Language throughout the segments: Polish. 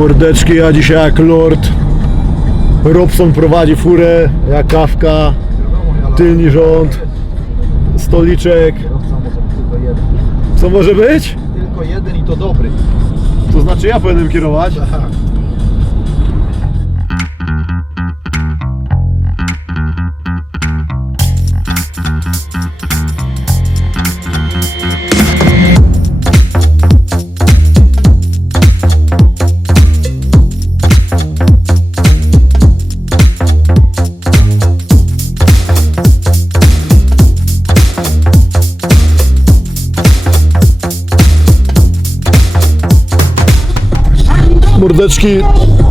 Mordeczki, ja dzisiaj jak lord Robson prowadzi furę, jak kawka, tylny rząd, stoliczek. Co może być? Tylko jeden i to dobry. To znaczy ja powinienem kierować. Mordeczki,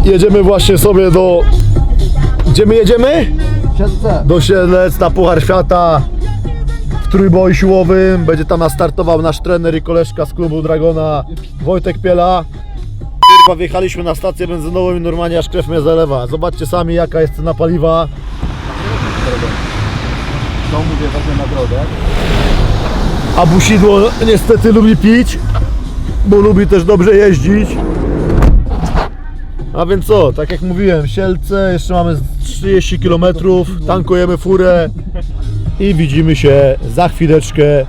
jedziemy właśnie sobie do... Gdzie my jedziemy? Siedce. Do Siedlec na Puchar Świata w trójboju siłowym. Będzie tam nas startował nasz trener i koleżka z klubu Dragona Wojtek Piela. Kurwa, wjechaliśmy na stację benzynową i normalnie aż krew mnie zalewa. Zobaczcie sami jaka jest cena paliwa. To mówię, wezmę nagrodę. A Busidło niestety lubi pić, bo lubi też dobrze jeździć. A więc co, tak jak mówiłem, Sielce, jeszcze mamy z 30 km, tankujemy furę i widzimy się za chwileczkę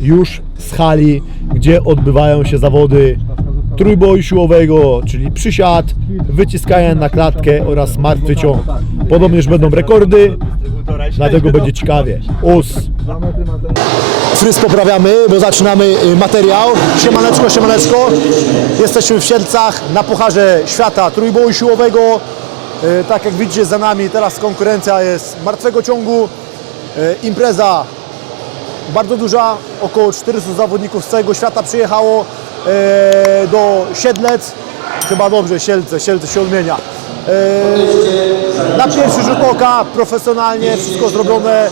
już z hali, gdzie odbywają się zawody trójboju siłowego, czyli przysiad, wyciskanie na klatkę oraz martwy ciąg. Podobnież będą rekordy, dlatego będzie ciekawie. Us! Fryz poprawiamy, bo zaczynamy y, materiał. Siemaneczko, siemaneczko. Jesteśmy w Sielcach na Pucharze Świata Trójboju Siłowego. Y, Tak jak widzicie za nami teraz konkurencja jest martwego ciągu. Y, Impreza bardzo duża, około 400 zawodników z całego świata przyjechało do Siedlec. Chyba dobrze, Sielce, Sielce się odmienia. Na pierwszy rzut oka, profesjonalnie, wszystko zrobione,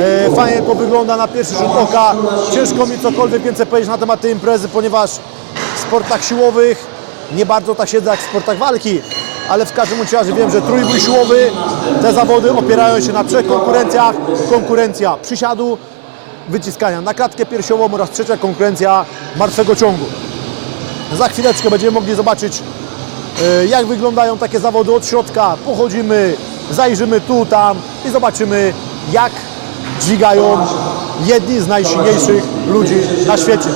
e, fajnie to wygląda na pierwszy rzut oka. Ciężko mi cokolwiek więcej powiedzieć na temat tej imprezy, ponieważ w sportach siłowych nie bardzo tak siedzę jak w sportach walki, ale w każdym razie wiem, że trójbój siłowy, te zawody opierają się na trzech konkurencjach. Konkurencja przysiadu, wyciskania na klatkę piersiową oraz trzecia konkurencja martwego ciągu. Za chwileczkę będziemy mogli zobaczyć jak wyglądają takie zawody od środka. Pochodzimy, zajrzymy tu, tam i zobaczymy, jak dźwigają jedni z najsilniejszych ludzi na świecie.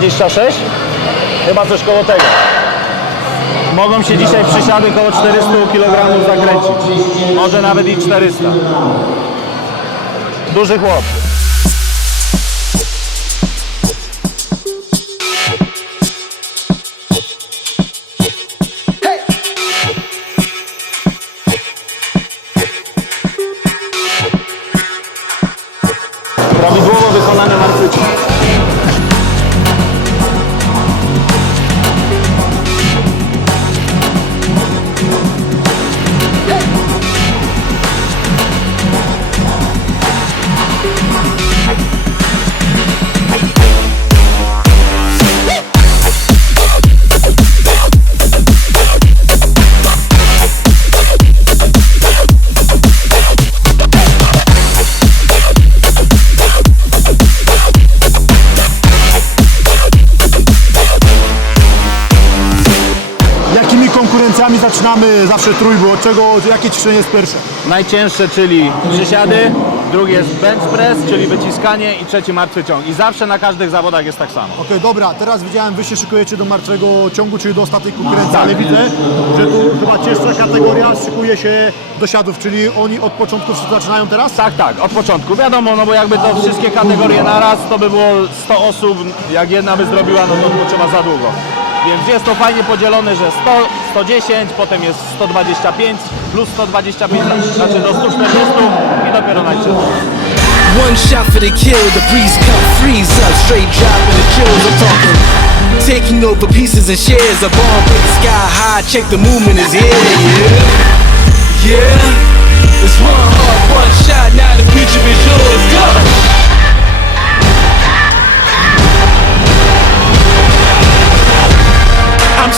26? Chyba coś koło tego. Mogą się dzisiaj przysiady koło 400 kg zakręcić. Może nawet i 400. Duży chłop. Konkurencjami zaczynamy zawsze trójbój? Od czego, jakie ćwiczenie jest pierwsze? Najcięższe, czyli przysiady, drugi jest bench press, czyli wyciskanie i trzeci martwy ciąg. I zawsze na każdych zawodach jest tak samo. Okej, dobra, teraz widziałem, wy się szykujecie do martwego ciągu, czyli do ostatniej konkurencji, Tak. ale widzę, że tu chyba cięższa kategoria szykuje się do siadów, czyli oni od początku wszyscy zaczynają teraz? Tak, tak, od początku. Wiadomo, no bo jakby to wszystkie kategorie naraz, to by było 100 osób, jak jedna by zrobiła, no to potrzeba za długo. Więc jest to fajnie podzielone, że 100, 110, potem jest 125 plus 125, znaczy do 140 i dopiero najszybciej. One shot for the kill, the breeze come freeze up, straight dropping the kills. I'm talking taking over pieces and shares. A bomb break sky high, check the movement is here. Yeah, yeah. It's one heart, one shot. Now the future is yours. Go.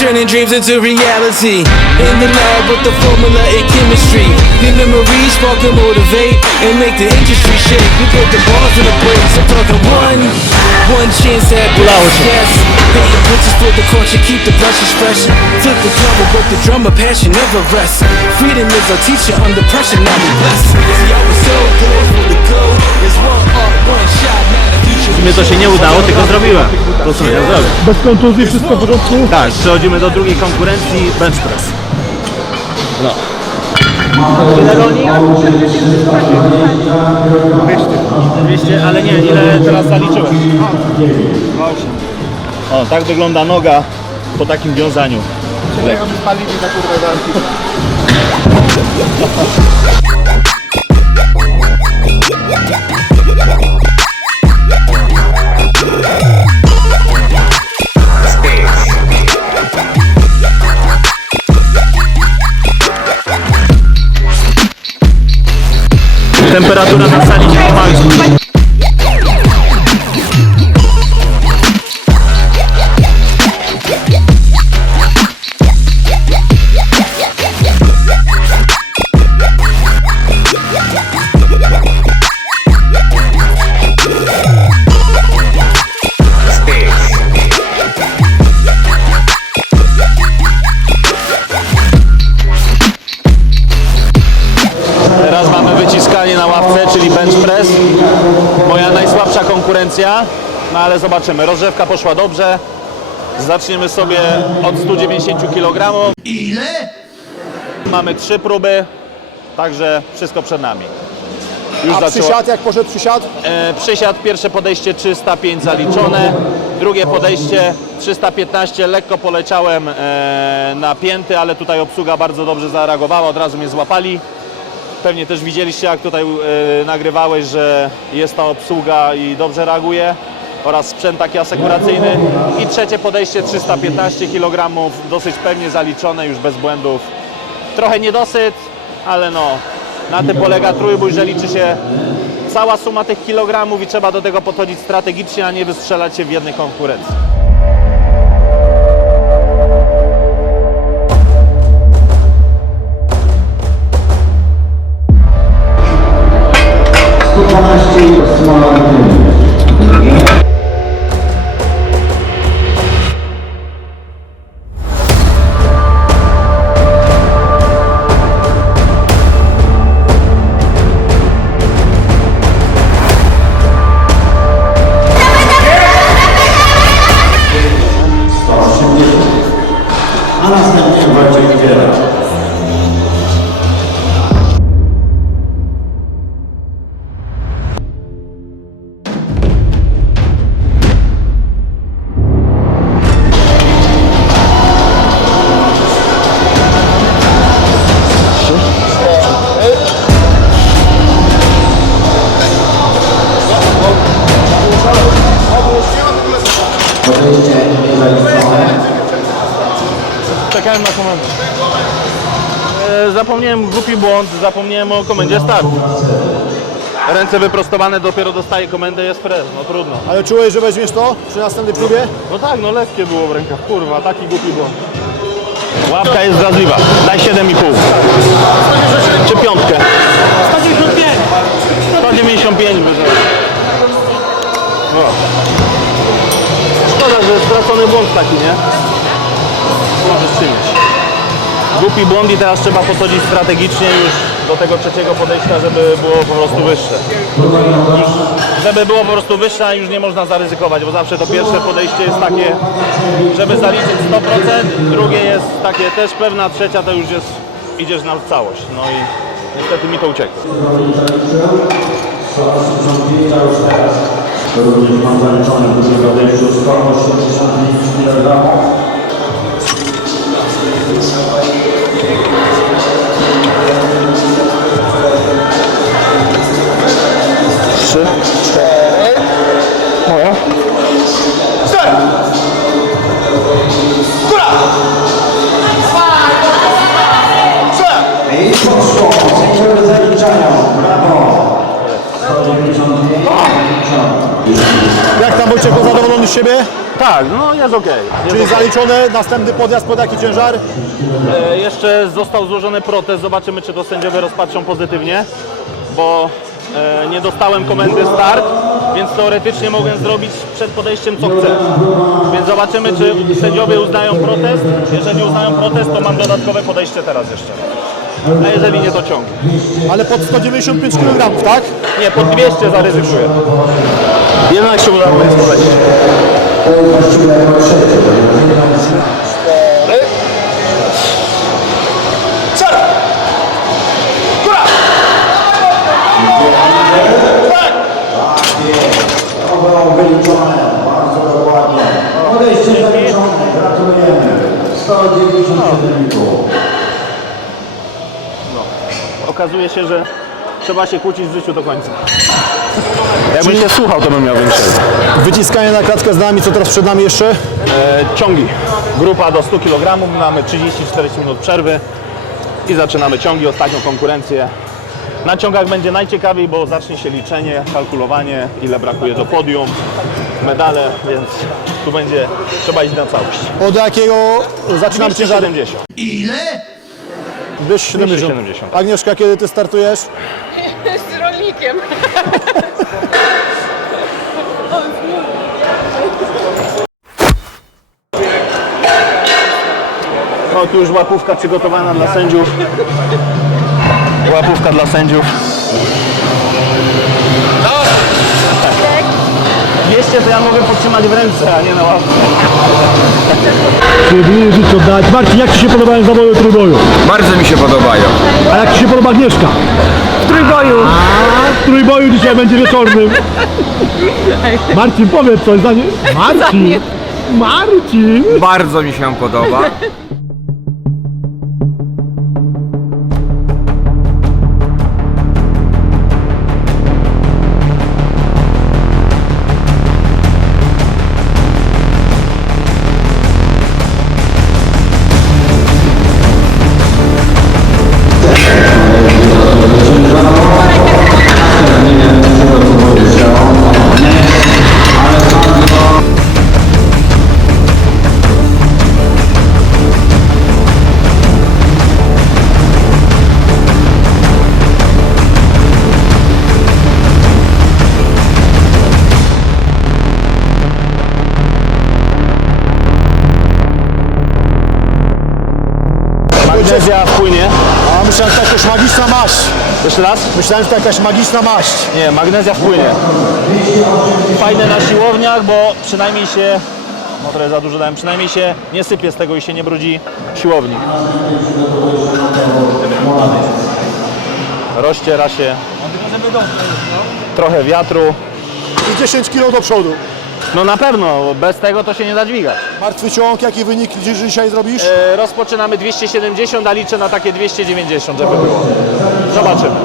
Turning dreams into reality. In the lab with the formula and chemistry. The memories spark and motivate and make the industry shake. We put the balls in the brakes. I'm talking one, one chance at best. Yes, painting pictures for the culture, keep the brushes fresh. Flip the cover, work the drummer, passion never rests. Freedom is our teacher under pressure, now we blessed. See, I was so born for the goal. It's one art, one shot, now future. Mnie to się nie udało, tylko zrobiłem. To co ja zrobię. Bez kontuzji, wszystko w porządku? Tak, przechodzimy do drugiej konkurencji, bench press. No. Ile goni? 200, ale nie, ile teraz zaliczyłem? O, tak wygląda noga po takim wiązaniu. Mi Temperatura na sali nie pomaga. Ale zobaczymy. Rozrzewka poszła dobrze. Zaczniemy sobie od 190 kg. Ile? Mamy trzy próby, także wszystko przed nami. Już A zaczęło- przysiad, jak poszedł przysiad? E, przysiad, pierwsze podejście 305 zaliczone, drugie podejście 315, lekko poleciałem e, na pięty, ale tutaj obsługa bardzo dobrze zareagowała, od razu mnie złapali. Pewnie też widzieliście jak tutaj e, nagrywałeś, że jest ta obsługa i dobrze reaguje oraz sprzęt taki asekuracyjny. I trzecie podejście 315 kg, dosyć pewnie zaliczone, już bez błędów. Trochę niedosyt, ale no, na tym polega trójbój, że liczy się cała suma tych kilogramów i trzeba do tego podchodzić strategicznie, a nie wystrzelać się w jednej konkurencji. a następnie Wojciech Wiera. Czekałem na komendę. E, zapomniałem głupi błąd, zapomniałem o komendzie start. Ręce wyprostowane, dopiero dostaję komendę, jest prez, no trudno. Ale czułeś, że weźmiesz to przy następnej próbie? No tak, no lekkie było w rękach, kurwa, taki głupi błąd. Łapka jest wrażliwa, daj 7,5. Czy piątkę? 195. 195 wyżej. No. Szkoda, że stracony błąd taki, nie? Może przyjąć. Głupi błąd i teraz trzeba podchodzić strategicznie już do tego trzeciego podejścia, żeby było po prostu wyższe. I żeby było po prostu wyższe, a już nie można zaryzykować, bo zawsze to pierwsze podejście jest takie, żeby zaliczyć 100%, drugie jest takie też pewna, trzecia to już jest, idziesz na całość. No i niestety mi to uciekło. Również mam 185 kg. I poszło, sektor zaliczania, brawo! 195, 50. Jak tam Wojciech, zadowolony z siebie? Tak, no jest okej. Jest Czyli okej. zaliczone, następny podjazd pod jaki ciężar? E, Jeszcze został złożony protest, zobaczymy czy to sędziowie rozpatrzą pozytywnie, bo nie dostałem komendy start, więc teoretycznie mogę zrobić przed podejściem co chcę. Więc zobaczymy czy sędziowie uznają protest. Jeżeli uznają protest, to mam dodatkowe podejście teraz jeszcze. A jeżeli nie, to ciągnie. Ale pod 195 kg, tak? Nie, pod 200 zaryzykuję. Jednak się udało jest podejście. Było wyliczone, bardzo dokładnie. Podejście zaliczone, gratulujemy. 197,5. Okazuje się, że trzeba się kłócić w życiu do końca. Jakbym się słuchał, to bym miał więcej. Wyciskanie na klatkę z nami, co teraz przed nami jeszcze? E, ciągi. Grupa do 100 kg, mamy 30-40 minut przerwy i zaczynamy ciągi, ostatnią konkurencję. Na ciągach będzie najciekawiej, bo zacznie się liczenie, kalkulowanie, ile brakuje do podium, medale, więc tu będzie trzeba iść na całość. Od jakiego zaczynamy ciężar? 270. 270. 270. Agnieszka, kiedy ty startujesz? Z rolnikiem. No tu już łapówka przygotowana dla sędziów. Łapówka dla sędziów. 200 to ja mogę podtrzymać w ręce, a nie na łapce. Czyli żyć oddać. Marcin, jak Ci się podobają zawody trójboju? Bardzo mi się podobają. A jak Ci się podoba Agnieszka? W trójboju. W trójboju dzisiaj będzie wieczornym. Marcin, powiedz coś za nie. Marcin! Marcin! Bardzo mi się podoba. Magnezja wpłynie. A myślałem, że to jakaś magiczna maść. Jeszcze raz? Myślałem, że to jakaś magiczna maść. Nie, magnezja wpłynie. Fajne na siłowniach, bo przynajmniej się, no trochę za dużo dałem, przynajmniej się nie sypie z tego i się nie brudzi siłownik. Rozciera się. Trochę wiatru. I 10 kg do przodu. No na pewno, bez tego to się nie da dźwigać. Martwy ciąg, jaki wynik dzisiaj zrobisz? E, rozpoczynamy 270, a liczę na takie 290, żeby było. Zobaczymy.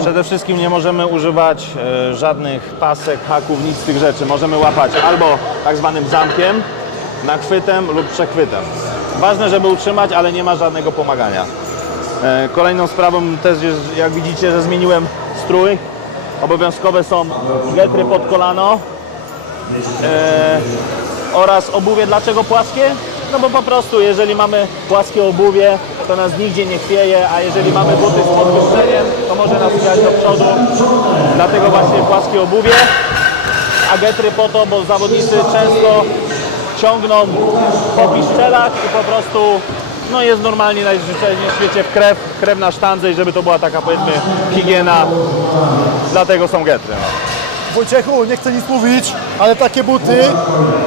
Przede wszystkim nie możemy używać e, żadnych pasek, haków, nic z tych rzeczy. Możemy łapać albo tak zwanym zamkiem, nachwytem lub przechwytem. Ważne, żeby utrzymać, ale nie ma żadnego pomagania. E, kolejną sprawą też jest, jak widzicie, że zmieniłem strój. Obowiązkowe są getry pod kolano, oraz obuwie. Dlaczego płaskie? No bo po prostu, jeżeli mamy płaskie obuwie, to nas nigdzie nie chwieje, a jeżeli mamy buty z podwyższeniem, to może nas chwiać do przodu. Dlatego właśnie płaskie obuwie, a getry po to, bo zawodnicy często ciągną po piszczelach i po prostu no jest normalnie najzwyczajniej w świecie w krew, krew na sztandze i żeby to była taka powiedzmy higiena, dlatego są getry. No. Wojciechu, nie chcę nic mówić, ale takie buty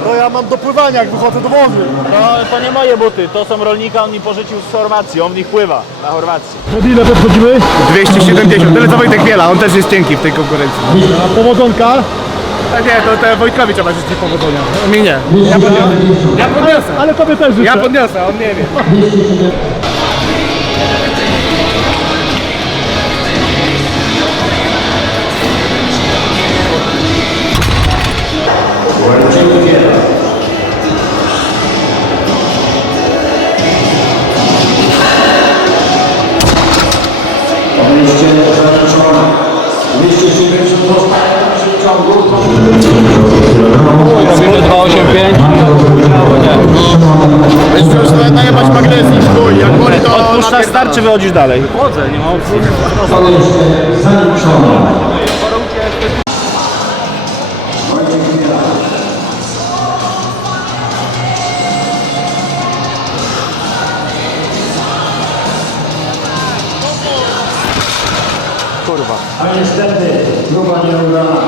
to ja mam do pływania, jak wychodzę do wody. no to nie moje buty, to są rolnika, on mi pożyczył z Chorwacji, on w nich pływa na Chorwacji. Pod ile podchodzimy? 270, tyle co Wojtek Biela, on też jest cienki w tej konkurencji. A powodzonka? A nie, to te Wojtkowi trzeba życzyć powodzenia. Mi nie. Ja podniosę. Ja podniosę. Ale tobie też życzę. Ja podniosę, on nie wie. Start czy wychodzisz dalej? Chodzę, nie ma opcji. Kurwa. A niestety próba nieudana.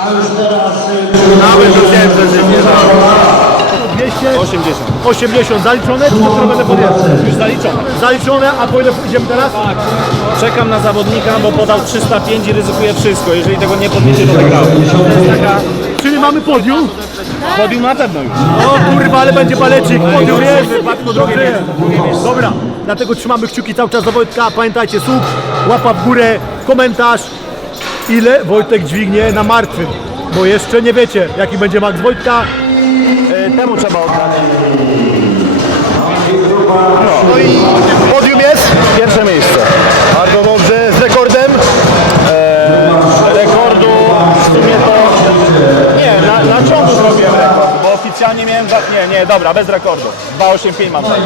A już teraz... Nawet myślałem, że się nie da. 280. 80 zaliczone, czy dopiero będę podjechał? Już zaliczone. Zaliczone, a po ile idziemy teraz? Czekam na zawodnika, bo podał 305 i ryzykuje wszystko. Jeżeli tego nie podniesie, to wygrałem. Czyli mamy podium. Podium na pewno już. O kurwa, ale będzie balecik. Podium jest. Dobrze jest. Dobra, dlatego trzymamy kciuki cały czas za Wojtka. Pamiętajcie, sub, łapa w górę, komentarz. Ile Wojtek dźwignie na martwym? Bo jeszcze nie wiecie, jaki będzie max Wojtka. Temu trzeba oddać. No i podium jest. Pierwsze miejsce. Bardzo dobrze, z rekordem. Rekordu w sumie to... Nie, na, na ciągu zrobiłem rekord, bo oficjalnie miałem... Za... Nie, nie, dobra, bez rekordu. 285 mam tak.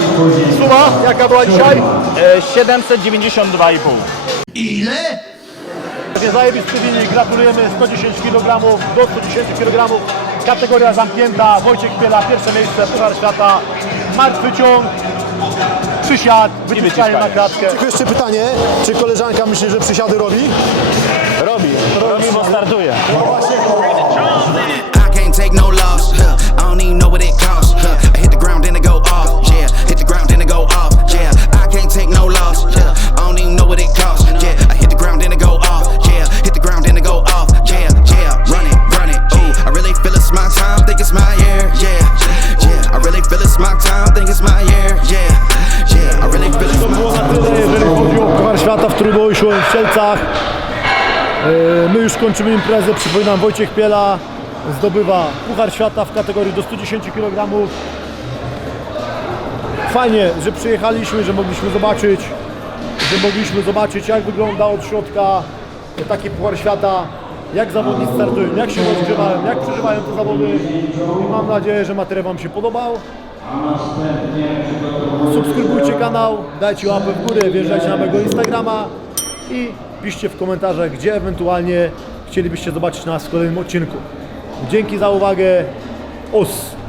Suma, jaka była dzisiaj? E, 792,5. Zajebisty wynik, gratulujemy 110 kg do 110 kg. Kategoria zamknięta, Wojciech Piela, pierwsze miejsce, Puchar Świata, martwy ciąg, przysiad, wyciskanie na klatkę. Jeszcze pytanie, czy koleżanka myśli, że przysiady robi? Robi, robi, bo startuje. I can't take no loss. I don't even know what it costs. Sielcach. E, My już kończymy imprezę. Przypominam, Wojciech Piela zdobywa Puchar Świata w kategorii do 110 kg. Fajnie, że przyjechaliśmy, że mogliśmy zobaczyć, że mogliśmy zobaczyć jak wygląda od środka taki Puchar Świata, jak zawodnicy startują, jak się rozgrzewają, jak przeżywają te zawody. I mam nadzieję, że materiał Wam się podobał. Subskrybujcie kanał, dajcie łapę w górę, wjeżdżajcie na mojego Instagrama i piszcie w komentarzach, gdzie ewentualnie chcielibyście zobaczyć nas w kolejnym odcinku. Dzięki za uwagę. Os!